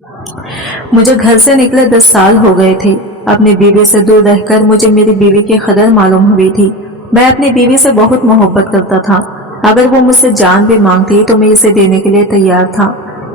मुझे घर से निकले 10 साल हो गए थे। अपनी बीवी से दूर रहकर मुझे मेरी बीवी की कदर मालूम हुई थी। मैं अपनी बीवी से बहुत मोहब्बत करता था। अगर वो मुझसे जान भी मांगती तो मैं इसे देने के लिए तैयार था।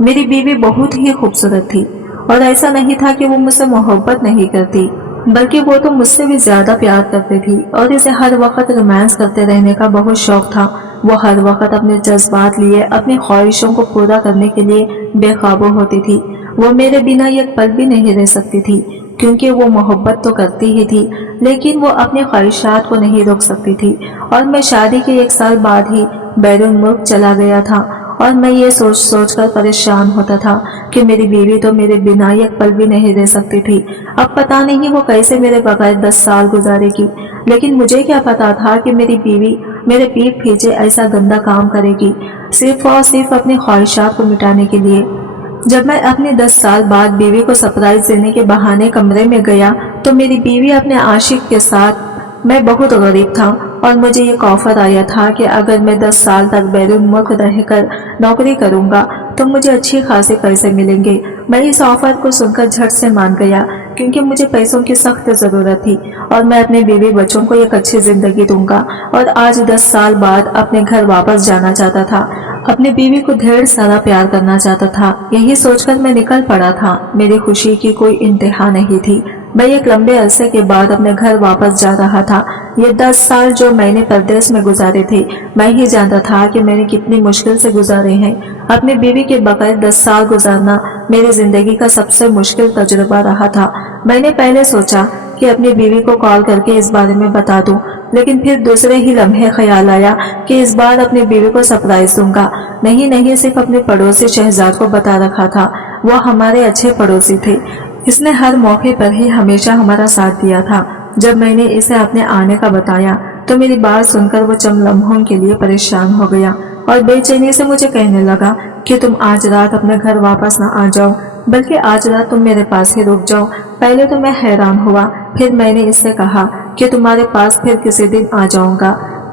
मेरी बीवी बहुत ही खूबसूरत थी और ऐसा नहीं था कि वो मुझसे मोहब्बत नहीं करती, बल्कि वो तो मुझसे भी ज्यादा प्यार करती थी और इसे हर वक्त रोमांस करते रहने का बहुत शौक था। वो हर वक्त अपने जज्बात लिए अपनी ख्वाहिशों को पूरा करने के लिए बेकाबू होती थी। वो मेरे बिना एक पल भी नहीं रह सकती थी, क्योंकि वो मोहब्बत तो करती ही थी, लेकिन वो अपनी ख्वाहिशात को नहीं रोक सकती थी। और मैं शादी के 1 साल बाद ही बैरून मुल्क चला गया था और मैं ये सोच सोच कर परेशान होता था कि मेरी बीवी तो मेरे बिना एक पल भी नहीं रह सकती थी। अब पता नहीं वो कैसे मेरे बगैर 10 साल गुजारेगी, लेकिन मुझे क्या पता था कि मेरी बीवी मेरे पीठ पीछे ऐसा गंदा काम करेगी, सिर्फ और सिर्फ अपनी ख्वाहिशात को मिटाने के लिए। जब मैं अपने 10 साल बाद बीवी को सरप्राइज देने के बहाने कमरे में गया तो मेरी बीवी अपने आशिक के साथ। मैं बहुत गरीब था और मुझे एक ऑफर आया था कि अगर मैं 10 साल तक बैरून मुल्क रहकर नौकरी करूंगा तो मुझे अच्छी खासी पैसे मिलेंगे। मैं इस ऑफर को सुनकर झट से मान गया, क्योंकि मुझे पैसों की सख्त जरूरत थी और मैं अपने बीवी बच्चों को एक अच्छी जिंदगी दूंगा और आज 10 साल बाद अपने घर वापस जाना चाहता था। अपनी बीवी को ढेर सारा प्यार करना चाहता था। यही सोचकर मैं निकल पड़ा था। मेरी खुशी की कोई इंतहा नहीं थी। मैं एक लंबे अरसे के बाद अपने घर वापस जा रहा था। ये 10 साल जो मैंने परदेश में गुजारे थे, मैं ही जानता था कि मैंने कितनी मुश्किल से गुजारे हैं। अपनी बीवी के बगैर 10 साल गुजारना मेरी जिंदगी का सबसे मुश्किल तजुर्बा रहा था। मैंने पहले सोचा कि अपनी बीवी को कॉल करके इस बारे में बता दूं, लेकिन फिर दूसरे ही लम्हे ख्याल आया कि इस बार अपनी बीवी को सरप्राइज दूंगा। नहीं, सिर्फ अपने पड़ोसी शहजाद को बता रखा था। वो हमारे अच्छे पड़ोसी थे। इसने हर मौके पर ही हमेशा हमारा साथ दिया था। जब मैंने इसे अपने आने का बताया तो मेरी बात सुनकर वो चंद लम्हों के लिए परेशान हो गया और बेचैनी से मुझे कहने लगा कि तुम आज रात अपने घर वापस न आ जाओ, बल्कि आज रात तुम मेरे पास ही रुक जाओ। पहले तो मैं हैरान हुआ, फिर मैंने इससे कहा कि तुम्हारे पास फिर किसी दिन आ जाऊंगा।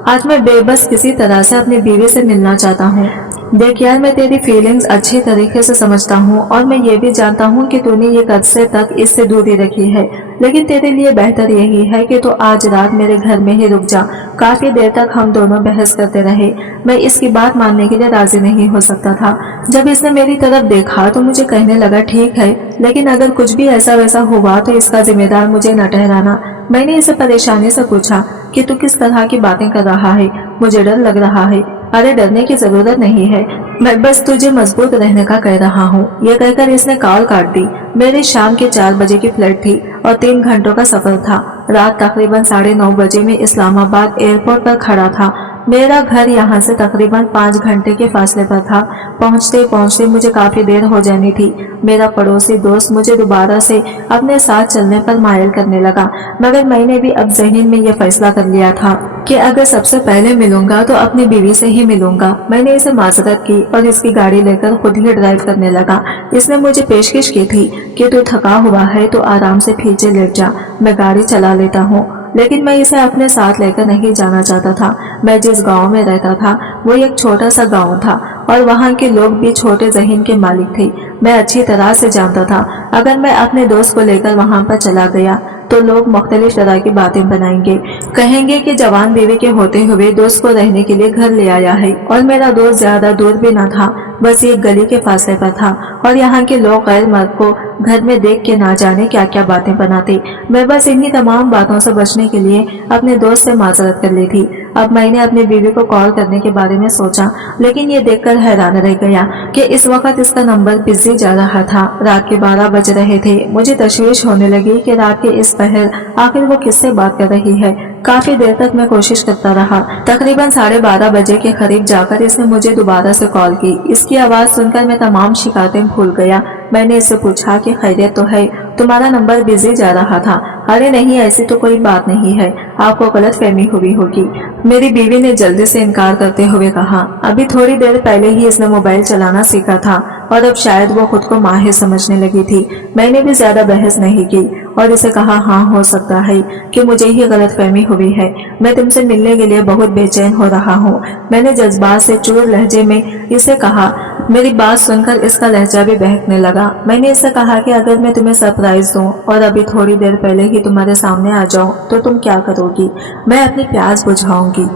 आज मैं बेबस किसी तरह से अपनी बीवी से मिलना चाहता हूँ। देख यार, मैं तेरी फीलिंग्स अच्छी तरीके से समझता हूँ और मैं ये भी जानता हूँ कि तूने एक अरसे तक इससे दूरी रखी है, लेकिन तेरे लिए बेहतर यही है कि तू आज रात मेरे घर में ही रुक जा। काफी देर तक हम दोनों बहस करते रहे। मैं इसकी बात मानने के लिए राजी नहीं हो सकता था। जब इसने मेरी तरफ देखा तो मुझे कहने लगा ठीक है, लेकिन अगर कुछ भी ऐसा वैसा हुआ तो इसका जिम्मेदार मुझे न ठहराना। मैंने इसे परेशानी से पूछा कि तू किस तरह की बातें कर रहा है, मुझे डर लग रहा है। अरे डरने की जरूरत नहीं है, मैं बस तुझे मजबूत रहने का कह रहा हूँ। ये कहकर इसने कॉल काट दी। मेरी शाम के 4 बजे की फ्लाइट थी और 3 घंटों का सफर था। रात तकरीबन 9:30 बजे में इस्लामाबाद एयरपोर्ट पर खड़ा था। मेरा घर यहाँ से तकरीबन 5 घंटे के फासले पर था। पहुँचते पहुँचते मुझे काफी देर हो जानी थी। मेरा पड़ोसी दोस्त मुझे दोबारा से अपने साथ चलने पर मायल करने लगा, मगर मैंने भी अब जहन में यह फैसला कर लिया था कि अगर सबसे पहले मिलूंगा तो अपनी बीवी से ही मिलूंगा। मैंने इसे माजरत की और इसकी गाड़ी लेकर खुद ही ड्राइव करने लगा। इसने मुझे पेशकश की थी कि तू थका हुआ है तो आराम से पीछे लेट जा, मैं गाड़ी चला लेता हूँ। लेकिन मैं इसे अपने साथ लेकर नहीं जाना चाहता था। मैं जिस गांव में रहता था वो एक छोटा सा गांव था और वहाँ के लोग भी छोटे जहीन के मालिक थे। मैं अच्छी तरह से जानता था अगर मैं अपने दोस्त को लेकर वहाँ पर चला गया तो लोग मुख्तलिफ तरह की बातें बनाएंगे। कहेंगे कि जवान बीवी के होते हुए दोस्त को रहने के लिए घर ले आया है। और मेरा दोस्त ज्यादा दूर भी न था, बस एक गली के फासले पर था और यहाँ के लोग गैर मर्द को घर में देख के ना जाने क्या क्या बातें बनाते। मैं बस इन्हीं तमाम बातों से बचने के लिए अपने दोस्त से माजरत कर ली थी। अब मैंने अपनी बीवी को कॉल करने के बारे में सोचा, लेकिन ये देखकर हैरान रह गया कि इस वक्त इसका नंबर बिजी जा रहा था। रात के 12 बज रहे थे। मुझे तशवीश होने लगी कि रात के इस पहर आखिर वो किससे बात कर रही है। काफी देर तक मैं कोशिश करता रहा। तकरीबन 12:30 बजे के करीब जाकर इसने मुझे दोबारा से कॉल की। इसकी आवाज सुनकर मैं तमाम शिकायतें भूल गया। मैंने इससे पूछा कि खैरियत तो है, तुम्हारा नंबर बिजी जा रहा था। अरे नहीं, ऐसी तो कोई बात नहीं है, आपको गलत फहमी हुई होगी। मेरी बीवी ने जल्दी से इनकार करते हुए कहा। अभी थोड़ी देर पहले ही इसने मोबाइल चलाना सीखा था और अब शायद वो खुद को माहिर समझने लगी थी। मैंने भी ज्यादा बहस नहीं की और इसे कहा हाँ हो सकता है कि मुझे ही गलतफहमी हुई है, मैं तुमसे मिलने के लिए बहुत बेचैन हो रहा हूँ। मैंने जज्बात से चूर लहजे में इसे कहा। मेरी बात सुनकर इसका लहजा भी बहकने लगा। मैंने इसे कहा कि अगर मैं तुम्हें सरप्राइज दूं और अभी थोड़ी देर पहले ही तुम्हारे सामने आ जाऊं तो तुम क्या करोगी? मैं अपनी प्यास बुझाऊंगी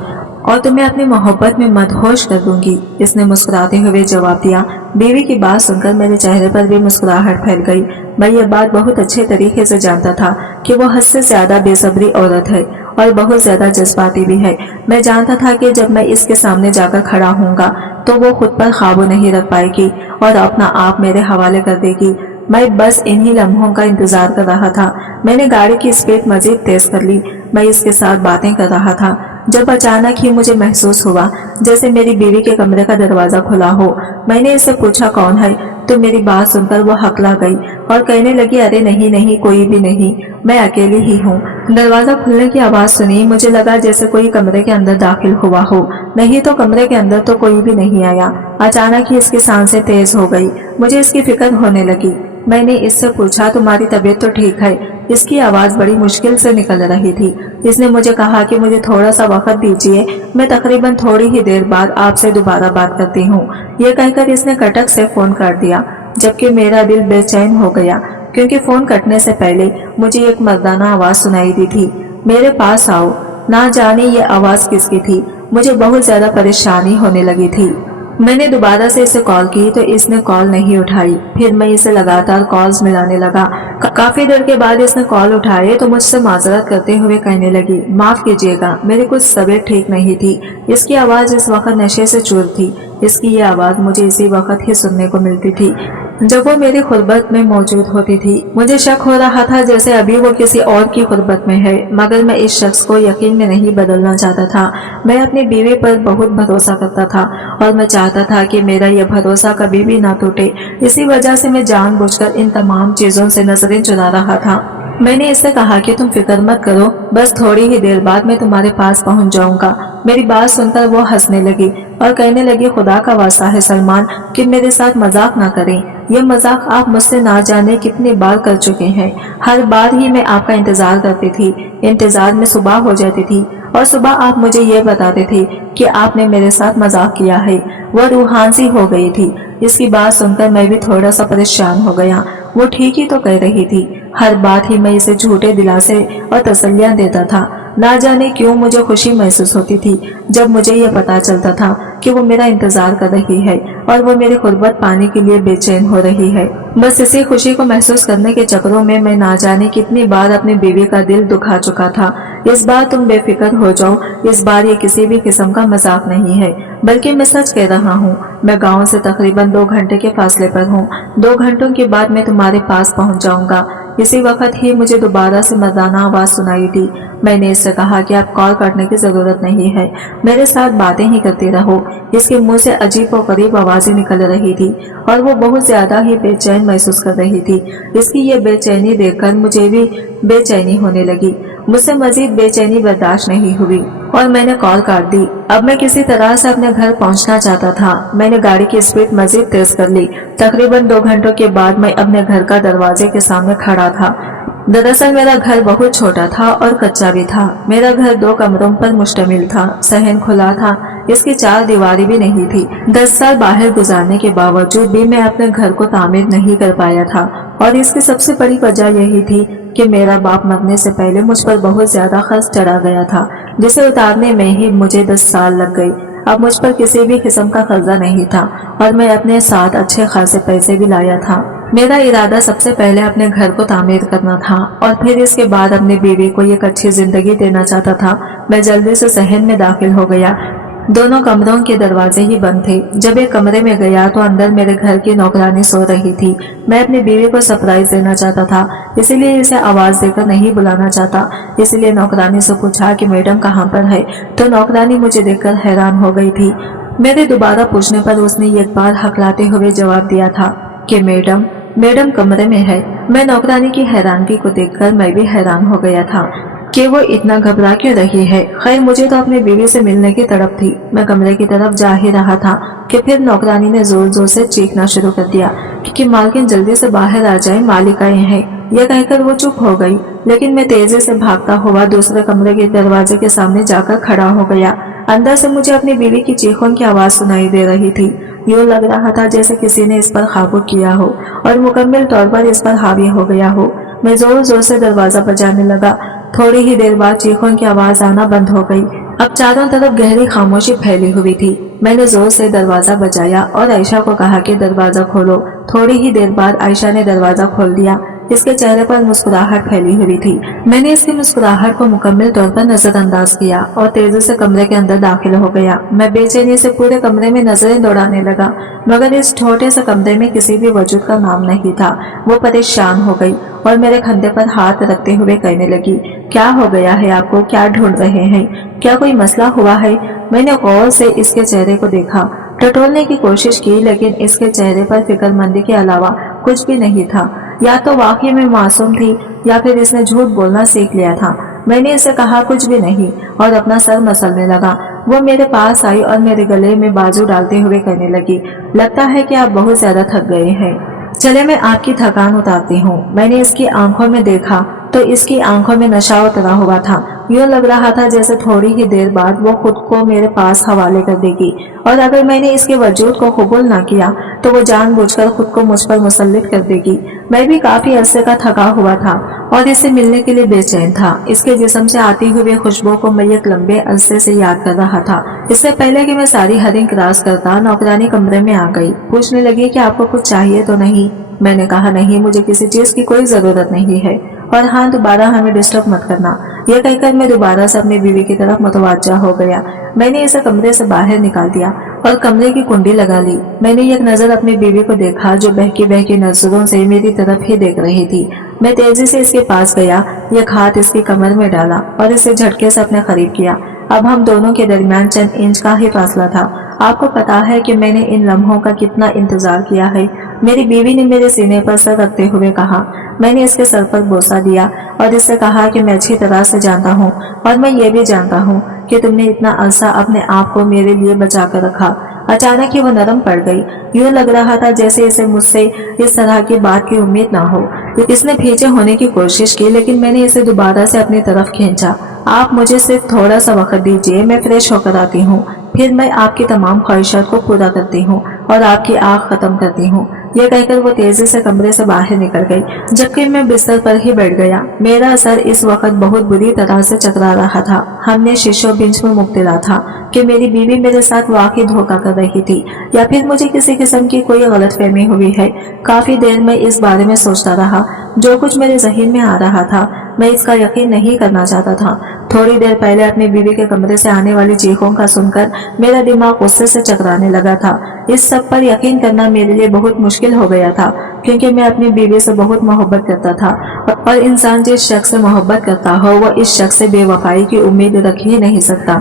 और तुम्हें अपनी मोहब्बत में मदहोश कर दूंगी। इसने मुस्कुराते हुए जवाब दिया। बीवी की बात सुनकर मेरे चेहरे पर भी मुस्कुराहट फैल गई। मैं ये बात बहुत अच्छे तरीके से जानता था कि वो हद से ज्यादा बेसब्री औरत है और बहुत ज्यादा जज्बाती भी है। मैं जानता था कि जब मैं इसके सामने जाकर खड़ा होऊंगा तो वो खुद पर काबू नहीं रख पाएगी और अपना आप मेरे हवाले कर देगी। मैं बस इन्हीं लम्हों का इंतजार कर रहा था। मैंने गाड़ी की स्पीड मजीद तेज कर ली। मैं इसके साथ बातें कर रहा था जब अचानक ही मुझे महसूस हुआ जैसे मेरी बीवी के कमरे का दरवाजा खुला हो। मैंने इससे पूछा कौन है, तो मेरी बात सुनकर वो हकला गई और कहने लगी अरे नहीं नहीं, कोई भी नहीं, मैं अकेली ही हूँ। दरवाजा खुलने की आवाज सुनी। मुझे लगा जैसे कोई कमरे के अंदर दाखिल हुआ हो, नहीं तो कमरे के अंदर तो कोई भी नहीं आया। अचानक ही इसकी सांसें तेज हो गई। मुझे इसकी फिक्र होने लगी। मैंने इससे पूछा तुम्हारी तबीयत तो ठीक है? इसकी आवाज बड़ी मुश्किल से निकल रही थी। इसने मुझे कहा कि मुझे थोड़ा सा वक्त दीजिए, मैं तकरीबन थोड़ी ही देर बाद आपसे दोबारा बात करती हूँ। ये कहकर इसने कटक से फोन कर दिया, जबकि मेरा दिल बेचैन हो गया क्योंकि फोन कटने से पहले मुझे एक मर्दाना आवाज सुनाई दी थी, मेरे पास आओ। ना जाने ये आवाज किसकी थी। मुझे बहुत ज्यादा परेशानी होने लगी थी। मैंने दोबारा से इसे कॉल की तो इसने कॉल नहीं उठाई। फिर मैं इसे लगातार कॉल्स मिलाने लगा। काफी देर के बाद इसने कॉल उठाए तो मुझसे माजरत करते हुए कहने लगी माफ कीजिएगा, मेरी कुछ तबीयत ठीक नहीं थी। इसकी आवाज इस वक्त नशे से चूर थी। इसकी ये आवाज मुझे इसी वक्त ही सुनने को मिलती थी जब वो मेरी खुरबत में मौजूद होती थी। मुझे शक हो रहा था जैसे अभी वो किसी और की खुरबत में है, मगर मैं इस शख्स को यकीन में नहीं बदलना चाहता था। मैं अपनी बीवी पर बहुत भरोसा करता था और मैं चाहता था कि मेरा यह भरोसा कभी भी ना टूटे। इसी वजह से मैं जानबूझकर इन तमाम चीजों से नजरें चुरा रहा था। मैंने इससे कहा कि तुम फिक्र मत करो, बस थोड़ी ही देर बाद मैं तुम्हारे पास पहुंच जाऊंगा। मेरी बात सुनकर वो हंसने लगी और कहने लगी खुदा का वास्ता है सलमान कि मेरे साथ मजाक ना करें। ये मजाक आप मुझसे ना जाने कितनी बार कर चुके हैं। हर बार ही मैं आपका इंतजार करती थी। इंतजार में सुबह हो जाती थी और सुबह आप मुझे ये बताते थे कि आपने मेरे साथ मजाक किया है। वह रूहान सी हो गई थी। इसकी बात सुनकर मैं भी थोड़ा सा परेशान हो गया। वो ठीक ही तो कह रही थी। हर बात ही मैं इसे झूठे दिलासे और तसल्लियां देता था। ना जाने क्यों मुझे खुशी महसूस होती थी जब मुझे यह पता चलता था कि वो मेरा इंतजार कर रही है और वो मेरी खुरबत पाने के लिए बेचैन हो रही है। बस इसी खुशी को महसूस करने के चक्करों में मैं ना जाने कितनी बार अपनी बीवी का दिल दुखा चुका था। इस बार तुम बेफिक्र हो जाओ, इस बार ये किसी भी किस्म का मजाक नहीं है, बल्कि मैं सच कह रहा हूँ। मैं गाँव से तकरीबन 2 घंटे के फासले पर हूँ। 2 घंटों के बाद मैं तुम्हारे पास पहुँच जाऊंगा। इसी वक्त ही मुझे दोबारा से मर्दाना आवाज सुनाई दी। मैंने इससे कहा कि आप कॉल करने की जरूरत नहीं है, मेरे साथ बातें ही करते रहो। इसके मुंह से अजीब और गरीब आवाजें निकल रही थी और वो बहुत ज्यादा ही बेचैन महसूस कर रही थी। इसकी ये बेचैनी देखकर मुझे भी बेचैनी होने लगी। मुझसे मजीद बेचैनी बर्दाश्त नहीं हुई और मैंने कॉल काट दी। अब मैं किसी तरह से अपने घर पहुंचना चाहता था। मैंने गाड़ी की स्पीड मजीद तेज कर ली। तकरीबन 2 घंटों के बाद मैं अपने घर का दरवाजे के सामने खड़ा था। दरअसल मेरा घर बहुत छोटा था और कच्चा भी था। मेरा घर 2 कमरों पर मुश्तमिल था। सहन खुला था, इसकी 4 दीवारें भी नहीं थी। 10 साल बाहर गुजारने के बावजूद भी मैं अपने घर को तामीर नहीं कर पाया था और इसकी सबसे बड़ी वजह यही थी कि मेरा बाप मरने से पहले मुझ पर बहुत ज्यादा खर्च चढ़ा गया था, जिसे उतारने में ही मुझे 10 साल लग गई। अब मुझ पर किसी भी किस्म का कर्जा नहीं था और मैं अपने साथ अच्छे खासे पैसे भी लाया था। मेरा इरादा सबसे पहले अपने घर को तामीर करना था और फिर इसके बाद अपनी बीवी को एक अच्छी जिंदगी देना चाहता था। मैं जल्दी से सहन में दाखिल हो गया। दोनों कमरों के दरवाजे ही बंद थे। जब एक कमरे में गया तो अंदर मेरे घर की नौकरानी सो रही थी। मैं अपनी बीवी को सरप्राइज देना चाहता था, इसीलिए इसे आवाज देकर नहीं बुलाना चाहता। इसलिए नौकरानी से पूछा कि मैडम कहाँ पर है, तो नौकरानी मुझे देखकर हैरान हो गई थी। मेरे दोबारा पूछने पर उसने एक बार हकलाते हुए जवाब दिया था कि मैडम कमरे में है। मैं नौकरानी की हैरानगी को देखकर मैं भी हैरान हो गया था कि वो इतना घबरा क्यों रही है। खैर मुझे तो अपनी बीवी से मिलने की तड़प थी। मैं कमरे की तरफ जा ही रहा था कि फिर नौकरानी ने जोर जोर से चीखना शुरू कर दिया कि मालकिन जल्दी से बाहर आ जाए, मालिक आए हैं। यह कहकर वो चुप हो गई, लेकिन मैं तेजी से भागता हुआ दूसरे कमरे के दरवाजे के सामने जाकर खड़ा हो गया। अंदर से मुझे अपनी बीवी की चीखों की आवाज सुनाई दे रही थी। यूं लग रहा था जैसे किसी ने इस पर काबू किया हो और मुकम्मल तौर पर इस पर हावी हो गया हो। मैं जोर जोर से दरवाजा बजाने लगा। थोड़ी ही देर बाद चीखों की आवाज आना बंद हो गई। अब चारों तरफ गहरी खामोशी फैली हुई थी। मैंने जोर से दरवाजा बजाया और आयशा को कहा कि दरवाजा खोलो। थोड़ी ही देर बाद आयशा ने दरवाजा खोल दिया। इसके चेहरे पर मुस्कुराहट फैली हुई थी। मैंने इसकी मुस्कुराहट को मुकम्मल तौर पर नजरअंदाज किया और तेजी से कमरे के अंदर दाखिल हो गया। मैं बेचैनी से पूरे कमरे में नजरें दौड़ाने लगा, मगर इस छोटे से कमरे में किसी भी वजूद का नाम नहीं था। वो परेशान हो गई और मेरे कंधे पर हाथ रखते हुए कहने लगी, क्या हो गया है आपको? क्या ढूंढ रहे हैं? क्या कोई मसला हुआ है? मैंने गौर से इसके चेहरे को देखा, टटोलने की कोशिश की, लेकिन इसके चेहरे पर फिक्रमंदी के अलावा कुछ भी नहीं था। या तो वाकई में मासूम थी या फिर इसने झूठ बोलना सीख लिया था। मैंने इसे कहा कुछ भी नहीं और अपना सर मसलने लगा। वो मेरे पास आई और मेरे गले में बाजू डालते हुए कहने लगी, लगता है कि आप बहुत ज्यादा थक गए हैं, चले मैं आपकी थकान उतारती हूँ। मैंने इसकी आंखों में देखा तो इसकी आंखों में नशा उतरा हुआ था। यूं लग रहा था जैसे थोड़ी ही देर बाद वो खुद को मेरे पास हवाले कर देगी और अगर मैंने इसके वजूद को कबूल ना किया तो वो जानबूझकर खुद को मुझ पर मुसल्लित कर देगी। मैं भी काफी अरसे का थका हुआ था और इससे मिलने के लिए बेचैन था। इसके जिस्म से आती हुई खुशबू को मैं एक लंबे अरसे से याद कर रहा था। इससे पहले कि मैं सारी हदें क्रॉस करता, नौकरानी कमरे में आ गई। पूछने लगी कि आपको कुछ चाहिए तो नहीं? मैंने कहा, नहीं, मुझे किसी चीज की कोई जरूरत नहीं है, और हाँ, दोबारा हमें डिस्टर्ब मत करना। यह कहकर मैं दोबारा से अपनी बीवी की तरफ मुतवज्जा हो गया। मैंने इसे कमरे से बाहर निकाल दिया और कमरे की कुंडी लगा ली। मैंने एक नजर अपनी बीवी को देखा जो बहकी बहकी नजरों से मेरी तरफ ही देख रही थी। मैं तेजी से इसके पास गया, एक हाथ इसकी कमर में डाला और इसे झटके से अपने करीब किया। अब हम दोनों के दरमियान चंद इंच का ही फासला था। आपको पता है कि मैंने इन लम्हों का कितना इंतजार किया है। मेरी बीवी ने मेरे सीने पर सर रखते हुए कहा। मैंने इसके सर पर बोसा दिया और इससे कहा कि मैं अच्छी तरह से जानता हूँ और मैं ये भी जानता हूँ कि तुमने इतना अरसा अपने आप को मेरे लिए बचा कर रखा। अचानक ही वो नरम पड़ गई। यूं लग रहा था जैसे इसे मुझसे इस तरह की बात की उम्मीद ना हो। इसने पीछे होने की कोशिश की, लेकिन मैंने इसे दोबारा से अपनी तरफ खींचा। आप मुझे सिर्फ थोड़ा सा वक्त दीजिए, मैं फ्रेश होकर आती हूँ, फिर मैं आपकी तमाम ख्वाहिशात को पूरा करती हूँ और आपकी आग खत्म करती हूँ। यह कहकर वो तेजी से कमरे से बाहर निकल गई, जबकि मैं बिस्तर पर ही बैठ गया। मेरा सर इस वक्त बहुत बुरी तरह से चकरा रहा था। हमने शीशो बिंच में मुब्तला था कि मेरी बीवी मेरे साथ वाकई धोखा कर रही थी या फिर मुझे किसी किस्म की कोई गलतफहमी हुई है। काफी देर मैं इस बारे में सोचता रहा। जो कुछ मेरे ज़हन में आ रहा था मैं इसका यकीन नहीं करना चाहता था। थोड़ी देर पहले अपनी बीवी के कमरे से आने वाली चीखों का सुनकर मेरा दिमाग गुस्से से चकराने लगा था। इस सब पर यकीन करना मेरे लिए बहुत मुश्किल हो गया था, क्योंकि मैं अपनी बीवी से बहुत मोहब्बत करता था और इंसान जिस शख्स से मोहब्बत करता हो वो इस शख्स से बेवफाई की उम्मीद रख ही नहीं सकता।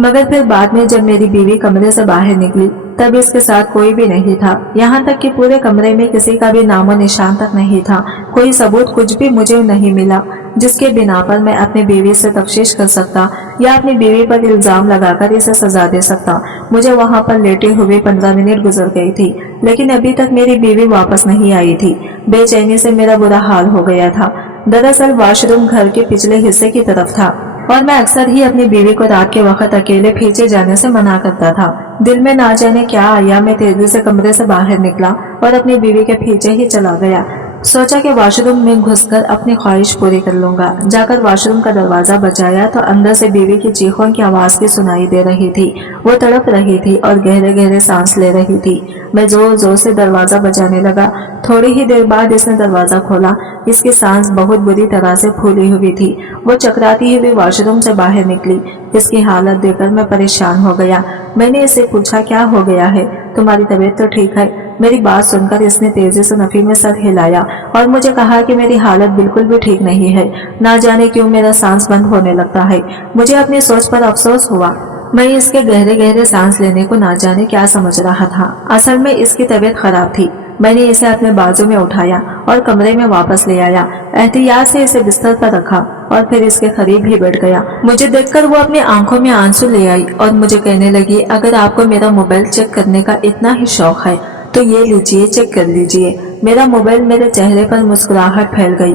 मगर फिर बाद में जब मेरी बीवी कमरे से बाहर निकली तब इसके साथ कोई भी नहीं था। यहाँ तक कि पूरे कमरे में किसी का भी नामो निशान तक नहीं था। कोई सबूत कुछ भी मुझे नहीं मिला जिसके बिना पर मैं अपनी बीवी से तफ्तीश कर सकता या अपनी बीवी पर इल्जाम लगाकर इसे सजा दे सकता। मुझे वहाँ पर लेटे हुए 15 मिनट गुजर गई थी, लेकिन अभी तक मेरी बीवी वापस नहीं आई थी। बेचैनी से मेरा बुरा हाल हो गया था। दरअसल वॉशरूम घर के पिछले हिस्से की तरफ था और मैं अक्सर ही अपनी बीवी को रात के वक्त अकेले पीछे जाने से मना करता था। दिल में ना जाने क्या आया, मैं तेजी से कमरे से बाहर निकला और अपनी बीवी के पीछे ही चला गया। सोचा कि वॉशरूम में घुसकर अपनी ख्वाहिश पूरी कर लूंगा। जाकर वॉशरूम का दरवाजा बजाया तो अंदर से बीवी की चीखों की आवाज भी सुनाई दे रही थी। वो तड़प रही थी और गहरे गहरे सांस ले रही थी। मैं जोर जोर से दरवाजा बजाने लगा। थोड़ी ही देर बाद इसने दरवाजा खोला। इसकी सांस बहुत बुरी तरह से फूली हुई थी। वो चकराती हुई वॉशरूम से बाहर निकली। इसकी हालत देखकर मैं परेशान हो गया। मैंने इससे पूछा, क्या हो गया है? तुम्हारी तबीयत तो ठीक है? मेरी बात सुनकर इसने तेजी से नफी में सर हिलाया और मुझे कहा कि मेरी हालत बिल्कुल भी ठीक नहीं है। ना जाने क्यों मेरा सांस बंद होने लगता है। मुझे अपनी सोच पर अफसोस हुआ। मैं इसके गहरे गहरे सांस लेने को ना जाने क्या समझ रहा था। असल में इसकी तबीयत खराब थी। मैंने इसे अपने बाजू में उठाया और कमरे में वापस ले आया। एहतियात से इसे बिस्तर पर रखा और फिर इसके करीब ही बैठ गया। मुझे देखकर वो अपनी आंखों में आंसू ले आई और मुझे कहने लगी, अगर आपको मेरा मोबाइल चेक करने का इतना ही शौक है तो ये लीजिए, चेक कर लीजिए। मेरा मोबाइल मेरे चेहरे पर मुस्कुराहट फैल गई।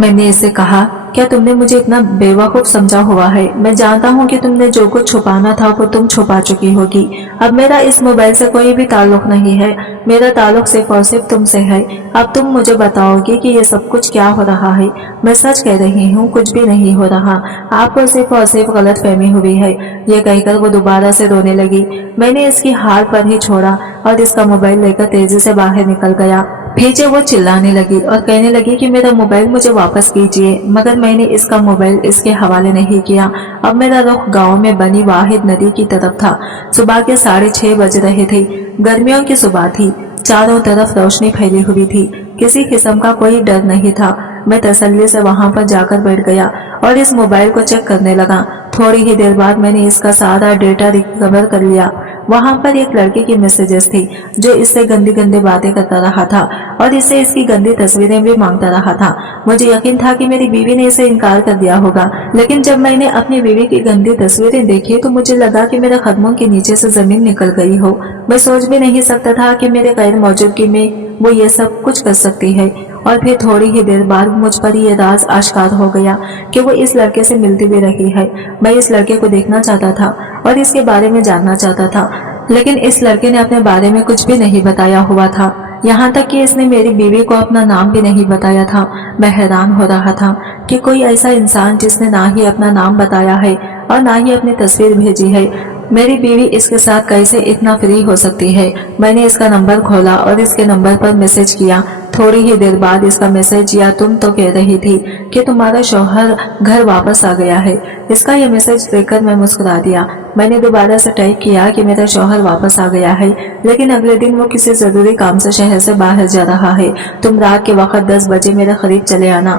मैंने इससे कहा, क्या तुमने मुझे इतना बेवकूफ समझा हुआ है? मैं जानता हूँ कि तुमने जो कुछ छुपाना था वो तुम छुपा चुकी होगी। अब मेरा इस मोबाइल से कोई भी ताल्लुक नहीं है, मेरा ताल्लुक सिर्फ और सिर्फ तुमसे है। अब तुम मुझे बताओगे कि ये सब कुछ क्या हो रहा है? मैं सच कह रही हूँ, कुछ भी नहीं हो रहा, आपको सिर्फ और सिर्फ गलत फहमी हुई है। ये कहकर वो दोबारा से रोने लगी। मैंने इसकी हार पर ही छोड़ा और इसका मोबाइल लेकर तेजी से बाहर निकल गया। पीछे वो चिल्लाने लगी और कहने लगी कि मेरा मोबाइल मुझे वापस कीजिए, मगर मैंने इसका मोबाइल इसके हवाले नहीं किया। अब मेरा रुख गांव में बनी वाहिद नदी की तरफ था। सुबह के 6:30 बज रहे थे। गर्मियों की सुबह थी, चारों तरफ रोशनी फैली हुई थी, किसी किस्म का कोई डर नहीं था। मैं तसल्ली से वहां पर जाकर बैठ गया और इस मोबाइल को चेक करने लगा। थोड़ी ही देर बाद मैंने इसका सारा डेटा रिकवर कर लिया। वहां पर एक लड़के की मैसेजेस थी जो इससे गंदी गंदी बातें करता रहा था और इससे इसकी गंदी तस्वीरें भी मांगता रहा था। मुझे यकीन था कि मेरी बीवी ने इसे इनकार कर दिया होगा, लेकिन जब मैंने अपनी बीवी की गंदी तस्वीरें देखी तो मुझे लगा कि मेरे कदमों के नीचे से जमीन निकल गई हो। मैं सोच भी नहीं सकता था कि मेरे गैर मौजूदगी में वो ये सब कुछ कर सकती है। और फिर थोड़ी ही देर बाद मुझ पर ये राज आश्कार हो गया कि वो इस लड़के से मिलती भी रही है। मैं इस लड़के को देखना चाहता था और इसके बारे में जानना चाहता था, लेकिन इस लड़के ने अपने बारे में कुछ भी नहीं बताया हुआ था। यहाँ तक कि इसने मेरी बीवी को अपना नाम भी नहीं बताया था। मैं हैरान हो रहा था कि कोई ऐसा इंसान जिसने ना ही अपना नाम बताया है और ना ही अपनी तस्वीर भेजी है, मेरी बीवी इसके साथ कैसे इतना फ्री हो सकती है। मैंने इसका नंबर खोला और इसके नंबर पर मैसेज किया। थोड़ी ही देर बाद इसका मैसेज या तुम तो कह रही थी कि तुम्हारा शौहर घर वापस आ गया है। इसका यह मैसेज देखकर मैं मुस्कुरा दिया। मैंने दोबारा से टाइप किया कि मेरा शौहर वापस आ गया है, लेकिन अगले दिन वो किसी जरूरी काम से शहर से बाहर जा रहा है। तुम रात के वक्त 10 बजे मेरे करीब चले आना।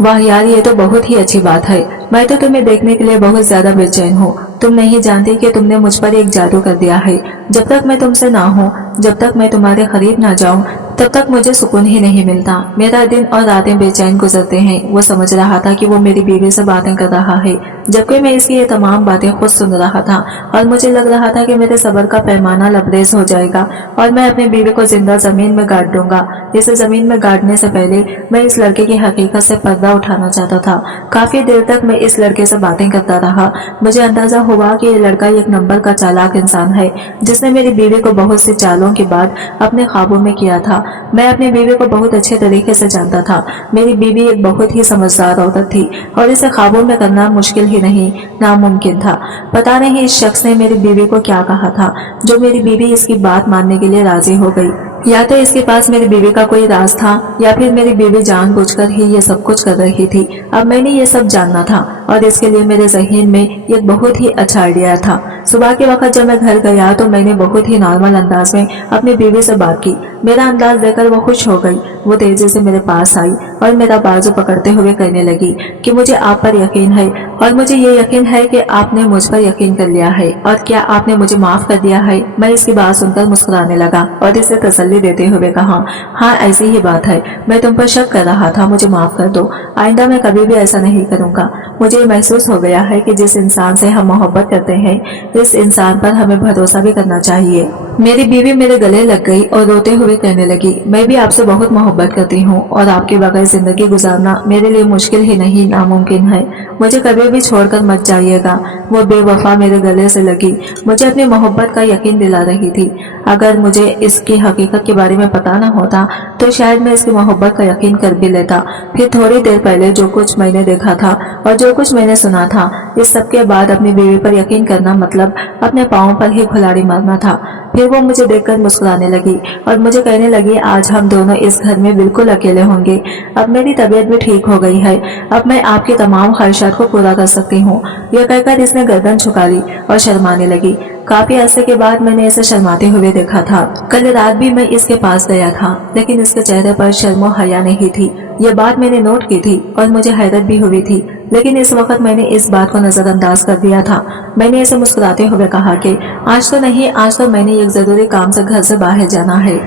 वाह यार, ये तो बहुत ही अच्छी बात है। मैं तो तुम्हें देखने के लिए बहुत ज्यादा बेचैन हूँ। तुम नहीं जानती कि तुमने मुझ पर एक जादू कर दिया है। जब तक मैं तुमसे ना हूँ, जब तक मैं तुम्हारे करीब ना जाऊँ, तब तक मुझे सुकून ही नहीं मिलता। मेरा दिन और रातें बेचैन गुजरते हैं। वो समझ रहा था कि वो मेरी बीवी से बातें कर रहा है, जबकि मैं इसकी ये तमाम बातें खुद सुन रहा था और मुझे लग रहा था कि मेरे सब्र का पैमाना लबरेज हो जाएगा और मैं अपनी बीवी को जिंदा जमीन में गाड़ दूंगा। इसे जमीन में गाड़ने से पहले मैं इस लड़के की हकीकत से पर्दा उठाना चाहता था। काफी देर तक मैं इस लड़के से बातें करता रहा। मुझे अंदाजा हुआ कि ये लड़का एक नंबर का चालाक इंसान है जिसने मेरी बीवी को बहुत सी चालों के बाद अपने ख्वाबों में किया था। मैं अपनी बीवी को बहुत अच्छे तरीके से जानता था। मेरी बीवी एक बहुत ही समझदार औरत थी और इसे ख्वाबों में करना मुश्किल ही नहीं, नामुमकिन था। पता नहीं इस शख्स ने मेरी बीवी को क्या कहा था जो मेरी बीवी इसकी बात मानने के लिए राजी हो गई। या तो इसके पास मेरी बीवी का कोई राज था या फिर मेरी बीवी जानबूझकर ही ये सब कुछ कर रही थी। अब मैंने ये सब जानना था और इसके लिए मेरे ज़हन में एक बहुत ही अच्छा आइडिया था। सुबह के वक्त जब मैं घर गया तो मैंने बहुत ही नॉर्मल अंदाज में अपनी बीवी से बात की। मेरा अंदाज देखकर वो खुश हो गई। वो तेजी से मेरे पास आई और मेरा बाजू पकड़ते हुए कहने लगी कि मुझे आप पर यकीन है और मुझे ये यकीन है कि आपने मुझ पर यकीन कर लिया है। और क्या आपने मुझे माफ कर दिया है? मैं इसकी बात सुनकर मुस्कुराने लगा और इसे तसल्ली देते हुए कहा, हाँ ऐसी ही बात है। मैं तुम पर शक कर रहा था, मुझे माफ कर दो। आइंदा मैं कभी भी ऐसा नहीं करूँगा। मुझे महसूस हो गया है कि जिस इंसान से हम मोहब्बत करते हैं इस इंसान पर हमें भरोसा भी करना चाहिए। मेरी बीवी मेरे गले लग गई और रोते हुए कहने लगी, मैं भी आपसे बहुत मोहब्बत करती हूँ और आपके बगैर जिंदगी गुजारना मेरे लिए मुश्किल ही नहीं, नामुमकिन है। मुझे कभी भी छोड़कर मत जाइएगा। वो बेवफा मेरे गले से लगी, मुझे अपनी मोहब्बत का यकीन दिला रही थी। अगर मुझे इसकी हकीकत के बारे में पता न होता तो शायद मैं इसकी मोहब्बत का यकीन कर भी लेता। फिर थोड़ी देर पहले जो कुछ मैंने देखा था और जो कुछ मैंने सुना था, इस सब के बाद अपनी बीवी पर यकीन करना मतलब अपने पाँव पर ही खुलाड़ी मारना था। फिर वो मुझे देखकर मुस्कुराने लगी और मुझे कहने लगी, आज हम दोनों इस घर में बिल्कुल अकेले होंगे। अब मेरी तबीयत भी ठीक हो गई है। अब मैं आपकी तमाम ख्वाहिशात को पूरा कर सकती हूँ। यह कहकर इसने गर्दन झुका ली और शर्माने लगी। काफी अरसे के बाद मैंने इसे शर्माते हुए देखा था। कल रात भी मैं इसके पास गया था, लेकिन इसके चेहरे पर शर्मो हया नहीं थी। यह बात मैंने नोट की थी और मुझे हैरत भी हुई थी, लेकिन इस वक्त मैंने इस बात को नजरअंदाज कर दिया था। मैंने इसे मुस्कुराते हुए कहा कि आज तो नहीं, आज तो मैंने एक जरूरी काम से घर से बाहर जाना है।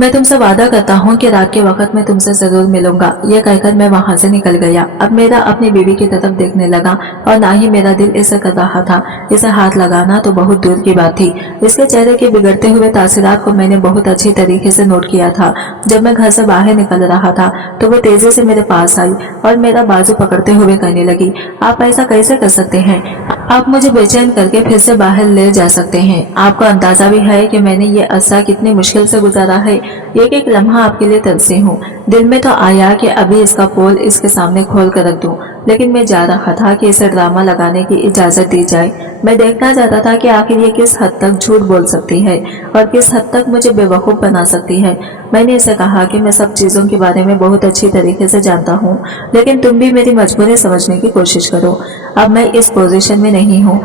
मैं तुमसे वादा करता हूँ कि रात के वक्त मैं तुमसे जरूर मिलूंगा। यह कहकर मैं वहाँ से निकल गया। अब मेरा अपनी बीवी की तरफ देखने लगा और ना ही मेरा दिल इसे कर रहा था। इसे हाथ लगाना तो बहुत दूर की बात थी। इसके चेहरे के बिगड़ते हुए तासीरात को मैंने बहुत अच्छी तरीके से नोट किया था। जब मैं घर से बाहर निकल रहा था तो वो तेजी से मेरे पास आई और मेरा बाजू पकड़ते हुए कहने लगी, आप ऐसा कैसे कर सकते हैं? आप मुझे बेचैन करके फिर से बाहर ले जा सकते हैं। आपको अंदाजा भी है कि मैंने ये अरसा कितनी मुश्किल से गुजारा है। एक एक लम्हा आपके लिए तरसी हूँ। दिल में तो आया कि अभी इसका पोल इसके सामने खोल कर रख दूं, लेकिन मैं जा रहा था कि इसे ड्रामा लगाने की इजाजत दी जाए। मैं देखना चाहता था कि आखिर ये किस हद तक झूठ बोल सकती है और किस हद तक मुझे बेवकूफ बना सकती है। मैंने इसे कहा कि मैं सब चीजों के बारे में बहुत अच्छी तरीके से जानता हूँ, लेकिन तुम भी मेरी मजबूरी समझने की कोशिश करो। अब मैं इस पोजीशन में नहीं हूँ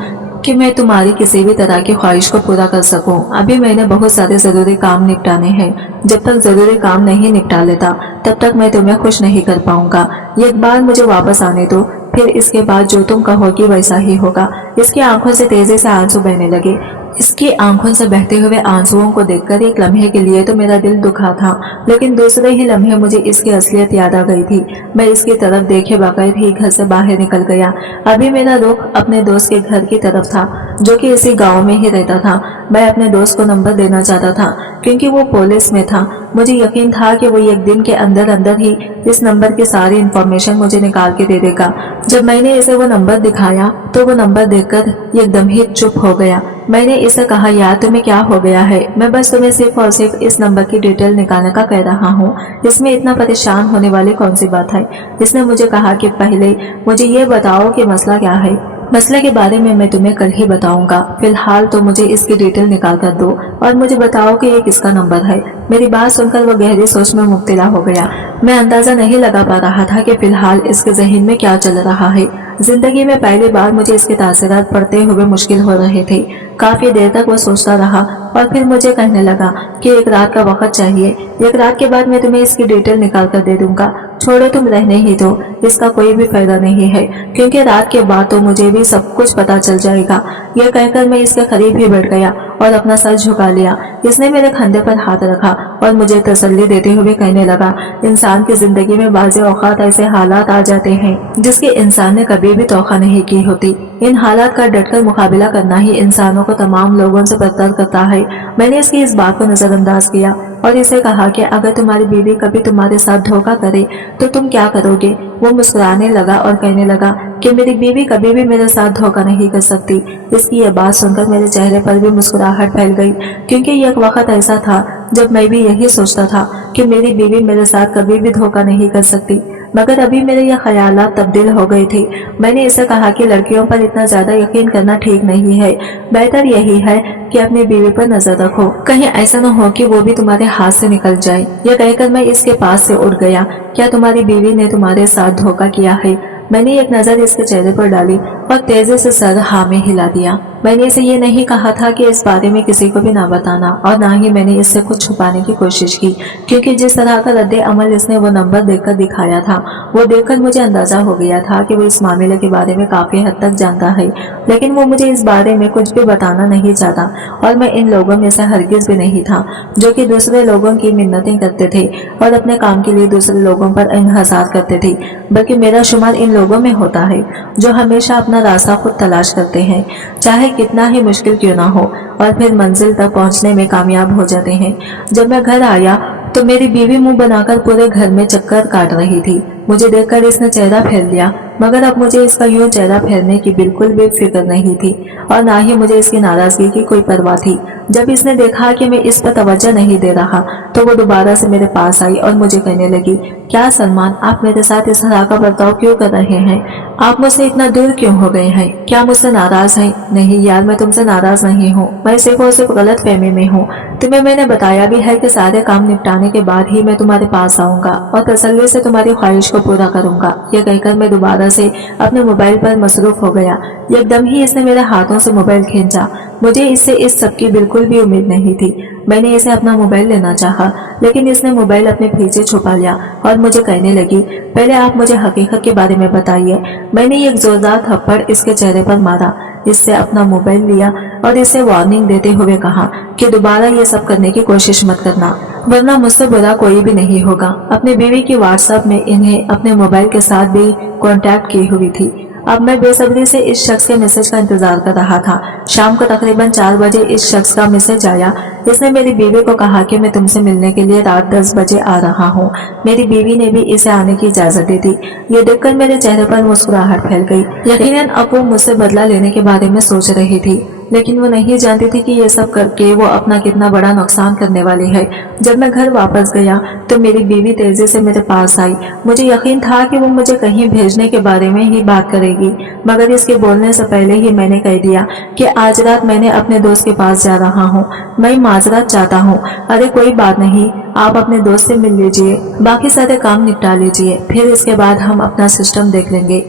कि मैं तुम्हारी किसी भी तरह की ख्वाहिश को पूरा कर सकूं। अभी मैंने बहुत सारे जरूरी काम निपटाने हैं। जब तक जरूरी काम नहीं निपटा लेता तब तक मैं तुम्हें खुश नहीं कर पाऊंगा। एक बार मुझे वापस आने दो, फिर इसके बाद जो तुम कहोगी वैसा ही होगा। इसकी आंखों से तेजी से आंसू बहने लगे। इसकी आंखों से बहते हुए आंसुओं को देखकर एक लम्हे के लिए तो मेरा दिल दुखा था, लेकिन दूसरे ही लम्हे मुझे इसकी असलियत याद आ गई थी। मैं इसकी तरफ देखे बगैर ही घर से बाहर निकल गया। अभी मेरा रुख अपने दोस्त के घर की तरफ था, जो कि इसी गांव में ही रहता था। मैं अपने दोस्त को नंबर देना चाहता था क्योंकि वो पुलिस में था। मुझे यकीन था कि वो एक दिन के अंदर अंदर ही इस नंबर की सारी इन्फॉर्मेशन मुझे निकाल के दे देगा। जब मैंने इसे वो नंबर दिखाया तो वो नंबर देखकर एकदम ही चुप हो गया। मैंने इसे कहा, यार तुम्हें क्या हो गया है? मैं बस तुम्हें सिर्फ और सिर्फ इस नंबर की डिटेल निकालने का कह रहा हूँ। इसमें इतना परेशान होने वाली कौन सी बात है? इसने मुझे कहा कि पहले मुझे ये बताओ कि मसला क्या है। मसले के बारे में मैं तुम्हें कल ही बताऊंगा। फिलहाल तो मुझे इसकी डिटेल निकाल कर दो और मुझे बताओ कि ये किसका नंबर है। मेरी बात सुनकर वो गहरी सोच में मुब्तला हो गया। मैं अंदाजा नहीं लगा पा रहा था कि फिलहाल इसके जहन में क्या चल रहा है। जिंदगी में पहली बार मुझे इसके तासीरात पड़ते हुए मुश्किल हो रहे थे। काफी देर तक वो सोचता रहा और फिर मुझे कहने लगा कि एक रात का वक्त चाहिए। एक रात के बाद मैं तुम्हें इसकी डिटेल निकाल कर दे दूंगा। छोड़ो, तुम रहने ही दो, इसका कोई भी फायदा नहीं है क्योंकि रात के बाद तो मुझे भी सब कुछ पता चल जाएगा। यह कहकर मैं इसके करीब ही बैठ गया और अपना सर झुका लिया। इसने मेरे कंधे पर हाथ रखा और मुझे तसल्ली देते हुए कहने लगा, इंसान की जिंदगी में बाज़ औक़ात ऐसे हालात आ जाते हैं जिसकी इंसान ने कभी भी तौक़ा नहीं की होती। इन हालात का डटकर मुकाबला करना ही इंसानों को तमाम लोगों से बदतर करता है। मैंने इसकी इस बात को नजरअंदाज किया और इसे कहा कि अगर तुम्हारी बीवी कभी तुम्हारे साथ धोखा करे तो तुम क्या करोगे? वो मुस्कुराने लगा और कहने लगा कि मेरी बीवी कभी भी मेरे साथ धोखा नहीं कर सकती। इसकी यह बात सुनकर मेरे चेहरे पर भी मुस्कुराहट फैल गई क्योंकि एक वक्त ऐसा था जब मैं भी यही सोचता था कि मेरी बीवी मेरे साथ कभी भी धोखा नहीं कर सकती। मगर अभी मेरे ये ख्यालात तब्दील हो गए थे। मैंने इसे कहा कि लड़कियों पर इतना ज्यादा यकीन करना ठीक नहीं है। बेहतर यही है कि अपनी बीवी पर नजर रखो, कहीं ऐसा न हो कि वो भी तुम्हारे हाथ से निकल जाए। यह कहकर मैं इसके पास से उठ गया। क्या तुम्हारी बीवी ने तुम्हारे साथ धोखा किया है? मैंने एक नजर इसके चेहरे पर डाली और तेजी से सर हाँ में हिला दिया। मैंने इसे ये नहीं कहा था कि इस बारे में किसी को भी ना बताना और ना ही मैंने इससे कुछ छुपाने की कोशिश की, क्योंकि जिस तरह का रद्द अमल इसने वो नंबर देखकर दिखाया था वो देखकर मुझे अंदाजा हो गया था कि वो इस मामले के बारे में काफी हद तक जानता है। लेकिन वो मुझे इस बारे में कुछ भी बताना नहीं चाहता और मैं इन लोगों में से हरगिज भी नहीं था जो कि दूसरे लोगों की मिन्नतें करते थे और अपने काम के लिए दूसरे लोगों पर इन्हिसार करते थे, बल्कि मेरा शुमार इन लोगों में होता है जो हमेशा अपना रास्ता खुद तलाश करते हैं, चाहे कितना ही मुश्किल क्यों ना हो, और फिर मंजिल तक पहुंचने में कामयाब हो जाते हैं। जब मैं घर आया तो मेरी बीवी मुंह बनाकर पूरे घर में चक्कर काट रही थी। मुझे देखकर इसने चेहरा फेर लिया, मगर अब मुझे इसका यूं चेहरा फेरने की बिल्कुल भी फिक्र नहीं थी और ना ही मुझे इसकी नाराजगी की कोई परवाह थी। जब इसने देखा कि मैं इस पर तवज्जो नहीं दे रहा तो वो दोबारा से मेरे पास आई और मुझे कहने लगी, क्या सलमान, आप मेरे साथ इस तरह का बर्ताव क्यों कर रहे हैं? आप मुझसे इतना दूर क्यों हो गए हैं? क्या मुझसे नाराज हैं? नहीं यार, मैं तुमसे नाराज नहीं हूँ, मैं सिर्फ और सिर्फ गलत फहमी में हूँ। तुम्हें मैंने बताया भी है कि सारे काम निपटाने के बाद ही मैं तुम्हारे पास आऊंगा और तसल्ली से तुम्हारी ख्वाहिश को पूरा करूंगा। यह कहकर मैं दोबारा से अपने मोबाइल पर मसरूफ हो गया। एकदम ही इसने मेरे हाथों से मोबाइल खींचा। मुझे इससे इस सब की बिल्कुल भी उम्मीद नहीं थी। मैंने इसे अपना मोबाइल लेना चाहा, लेकिन इसने मोबाइल अपने पीछे छुपा लिया और मुझे कहने लगी, पहले आप मुझे हकीकत के बारे में बताइए। मैंने एक जोरदार थप्पड़ इसके चेहरे पर मारा, इससे अपना मोबाइल लिया और इसे वार्निंग देते हुए कहा कि दोबारा ये सब करने की कोशिश मत करना, वरना मुझसे बुरा कोई भी नहीं होगा। अपनी बीवी की व्हाट्सएप में इन्हें अपने मोबाइल के साथ भी कांटेक्ट की हुई थी। अब मैं बेसब्री से इस शख्स के मैसेज का इंतजार कर रहा था। शाम को तकरीबन 4 बजे इस शख्स का मैसेज आया। इसने मेरी बीवी को कहा कि मैं तुमसे मिलने के लिए रात 10 बजे आ रहा हूँ। मेरी बीवी ने भी इसे आने की इजाजत दे दी। ये देखकर मेरे चेहरे पर मुस्कुराहट फैल गई। यकीनन अब वो मुझसे बदला लेने के बारे में सोच रही थी, लेकिन वो नहीं जानती थी कि ये सब करके वो अपना कितना बड़ा नुकसान करने वाली है। जब मैं घर वापस गया तो मेरी बीवी तेजी से मेरे पास आई। मुझे यकीन था कि वो मुझे कहीं भेजने के बारे में ही बात करेगी, मगर इसके बोलने से पहले ही मैंने कह दिया कि आज रात मैंने अपने दोस्त के पास जा रहा हूँ, मैं माजरत चाहता हूँ। अरे कोई बात नहीं, आप अपने दोस्त से मिल लीजिए, बाकी सारे काम निपटा लीजिए, फिर इसके बाद हम अपना सिस्टम देख लेंगे।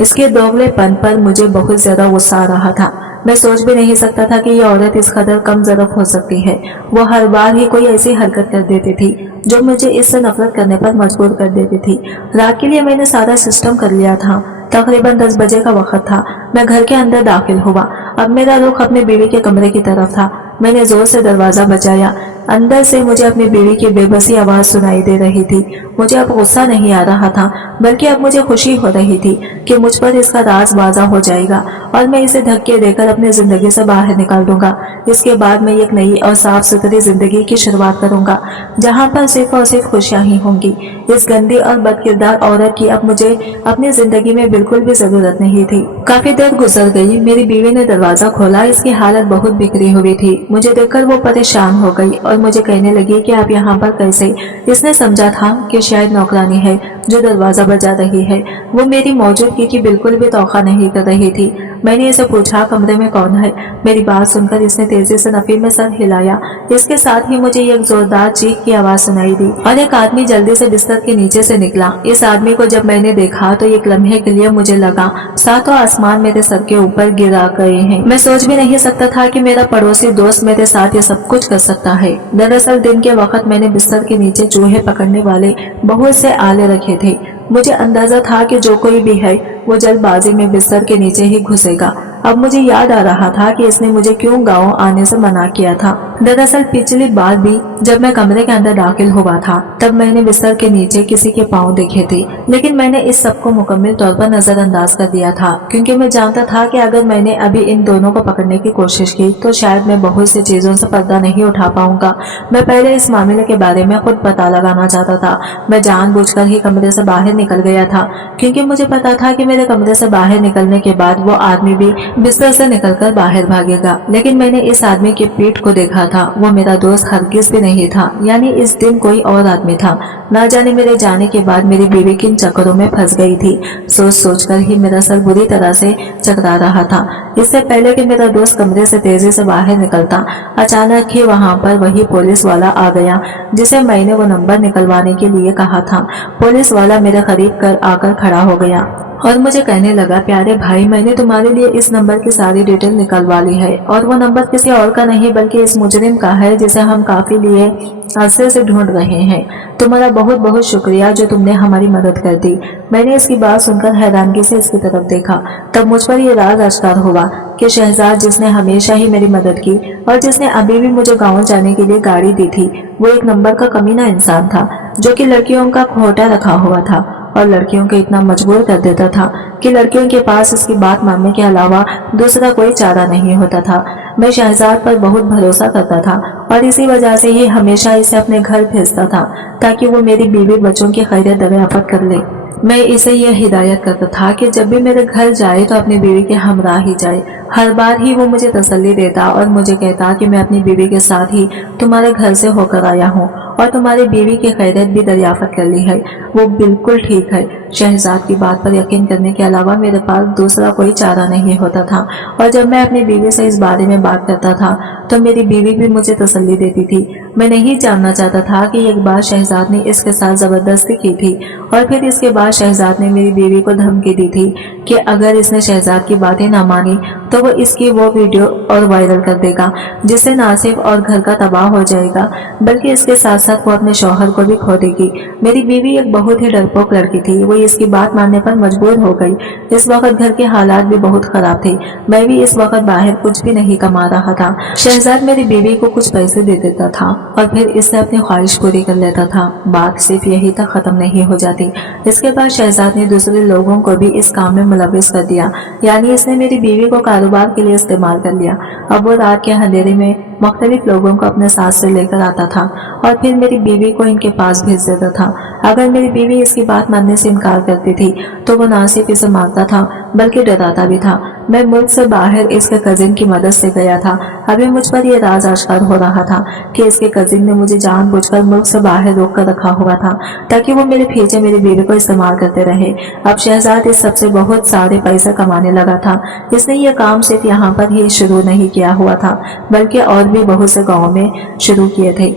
इसके दोगलेपन पर मुझे बहुत ज्यादा गुस्सा आ रहा था। मैं सोच भी नहीं सकता था कि ये औरत इस कदर कम ज़रफ हो सकती है। वो हर बार ही कोई ऐसी हरकत कर देती थी जो मुझे इससे नफरत करने पर मजबूर कर देती थी। रात के लिए मैंने सारा सिस्टम कर लिया था। तकरीबन 10 बजे का वक्त था। मैं घर के अंदर दाखिल हुआ। अब मेरा रुख अपनी बीवी के कमरे की तरफ था। मैंने जोर से दरवाजा बजाया। अंदर से मुझे अपनी बीवी की बेबसी आवाज सुनाई दे रही थी। मुझे अब गुस्सा नहीं आ रहा था, बल्कि अब मुझे खुशी हो रही थी कि मुझ पर इसका राज वाज़ा हो जाएगा और मैं इसे धक्के देकर अपनी जिंदगी से बाहर निकाल दूंगा। इसके बाद मैं एक नई और साफ सुथरी जिंदगी की शुरुआत करूंगा, जहां पर सिर्फ और सिर्फ खुशियां ही होंगी। इस गंदी और बदकिरदार औरत की अब मुझे अपनी जिंदगी में बिल्कुल भी जरूरत नहीं थी। काफी देर गुजर गई। मेरी बीवी ने दरवाजा खोला। इसकी हालत बहुत बिगड़ी हुई थी। मुझे देखकर वो परेशान हो गई और मुझे कहने लगी कि आप यहाँ पर कैसे। इसने समझा था कि शायद नौकरानी है जो दरवाजा बजा रही है। वो मेरी मौजूदगी की बिल्कुल भी तौखा नहीं कर रही थी। मैंने इसे पूछा, कमरे में कौन है? मेरी बात सुनकर इसने तेजी से नफी में सर हिलाया। इसके साथ ही मुझे एक जोरदार चीख की आवाज सुनाई दी और एक आदमी जल्दी से बिस्तर के नीचे से निकला। इस आदमी को जब मैंने देखा तो एक लम्हे के लिए मुझे लगा सातों आसमान मेरे सर के ऊपर गिरा गए हैं। मैं सोच भी नहीं सकता था कि मेरा पड़ोसी दोस्त मेरे साथ ये सब कुछ कर सकता है। दरअसल दिन के वक्त मैंने बिस्तर के नीचे चूहे पकड़ने वाले बहुत से आले रखे थे। मुझे अंदाजा था कि जो कोई भी है वो जल्दबाजी में बिस्तर के नीचे ही घुसेगा। अब मुझे याद आ रहा था कि इसने मुझे क्यों गांव आने से मना किया था। दरअसल पिछली बार भी जब मैं कमरे के अंदर दाखिल हुआ था तब मैंने बिस्तर के नीचे किसी के पांव देखे थे, लेकिन मैंने इस सब को मुकम्मल तौर पर नजरअंदाज कर दिया था, क्योंकि मैं जानता था कि अगर मैंने अभी इन दोनों को पकड़ने की कोशिश की तो शायद मैं बहुत सी चीजों से पर्दा नहीं उठा पाऊंगा। मैं पहले इस मामले के बारे में खुद पता लगाना चाहता था। मैं जानबूझकर ही कमरे से बाहर निकल गया था, क्योंकि मुझे पता था कि मेरे कमरे से बाहर निकलने के बाद वो आदमी भी बिस्तर से निकलकर बाहर भागेगा। लेकिन मैंने इस आदमी की पीठ को देखा था। वो मेरा दोस्त हरगिज भी नहीं था, यानी इस दिन कोई और आदमी था। ना जाने मेरे जाने के बाद मेरी बीवी किन चक्करों में फंस गई थी। सोच सोचकर ही मेरा सर बुरी तरह से चकरा रहा था। इससे पहले कि मेरा दोस्त कमरे से तेजी से बाहर निकलता, अचानक ही वहां पर वही पुलिस वाला आ गया जिसे मैंने वो नंबर निकलवाने के लिए कहा था। पुलिस वाला मेरे करीब कर आकर खड़ा हो गया और मुझे कहने लगा, प्यारे भाई, मैंने तुम्हारे लिए इस नंबर की सारी डिटेल निकलवा ली है और वो नंबर किसी और का नहीं बल्कि इस मुजरिम का है जिसे हम काफी लिए अरसे से ढूंढ रहे हैं। तुम्हारा बहुत बहुत शुक्रिया जो तुमने हमारी मदद कर दी। मैंने इसकी बात सुनकर हैरानगी से इसकी तरफ देखा। तब मुझ पर यह राज आश्कार हुआ कि शहजाद, जिसने हमेशा ही मेरी मदद की और जिसने अभी भी मुझे गाँव जाने के लिए गाड़ी दी थी, वो एक नंबर का कमीना इंसान था जो कि लड़कियों का खोटा रखा हुआ था और लड़कियों को इतना मजबूर कर देता था कि लड़कियों के पास उसकी बात मानने के अलावा दूसरा कोई चारा नहीं होता था। मैं शहजाद पर बहुत भरोसा करता था और इसी वजह से ही हमेशा इसे अपने घर भेजता था ताकि वो मेरी बीवी बच्चों की खैरियत दरियाफ्त कर ले। मैं इसे यह हिदायत करता था कि जब भी मेरे घर जाए तो अपनी बीवी के हमरा ही जाए। हर बार ही वो मुझे तसल्ली देता और मुझे कहता कि मैं अपनी बीवी के साथ ही तुम्हारे घर से होकर आया हूँ और तुम्हारी बीवी की खैरियत भी दरियाफ्त कर ली है। वो बिल्कुल ठीक है। शहजाद की बात पर यकीन करने के अलावा मेरे पास दूसरा कोई चारा नहीं होता था और जब मैं अपनी बीवी से इस बारे में बात करता था तो मेरी बीवी भी मुझे तसल्ली देती थी। मैं नहीं जानना चाहता था कि एक बार शहजाद ने इसके साथ जबरदस्ती की थी और फिर इसके बाद शहजाद ने मेरी बीवी को धमकी दी थी कि अगर इसने शहजाद की बातें ना मानी तो वो इसकी वो वीडियो और वायरल कर देगा, जिससे ना सिर्फ और घर का तबाह हो जाएगा बल्कि इसके साथ साथ वो अपने शौहर को भी खो देगी। मेरी बीवी एक बहुत ही डरपोक लड़की थी, वो इसकी बात मानने पर मजबूर हो गई। इस वक्त घर के हालात भी बहुत खराब थे, मैं भी इस वक्त बाहर कुछ भी नहीं कमा रहा था। शहजाद मेरी बीवी को कुछ पैसे दे देता था और फिर इससे अपनी ख्वाहिश पूरी कर लेता था। बात सिर्फ यही तक खत्म नहीं हो जाती, इसके बाद शहजाद ने दूसरे लोगों को भी इस काम में मुलविस कर दिया, यानी इसने मेरी बीवी को कारोबार के लिए इस्तेमाल कर लिया। अब वो रात के अंधेरे में मुख्तलिफ लोगों को अपने साथ से लेकर आता था और फिर मेरी बीवी को इनके पास भेज देता था। अगर मेरी बीवी इसकी बात मानने से इनकार करती थी तो वो ना सिर्फ इसे मारता था बल्कि डराता भी था। मैं मुल्क से बाहर इसके कजिन की मदद से गया था। अभी मुझ पर यह राज आश्कार हो रहा था कि इसके कजिन ने मुझे जानबूझकर मुल्क से बाहर रोक कर रखा हुआ था ताकि वो मेरे पीछे मेरी बीवी को इस्तेमाल करते रहे। अब शहजाद इस सबसे बहुत सारे पैसे कमाने लगा था। इसने ये काम सिर्फ यहाँ पर ही शुरू नहीं किया हुआ था बल्कि और भी बहुत से गाँव में शुरू किए थे।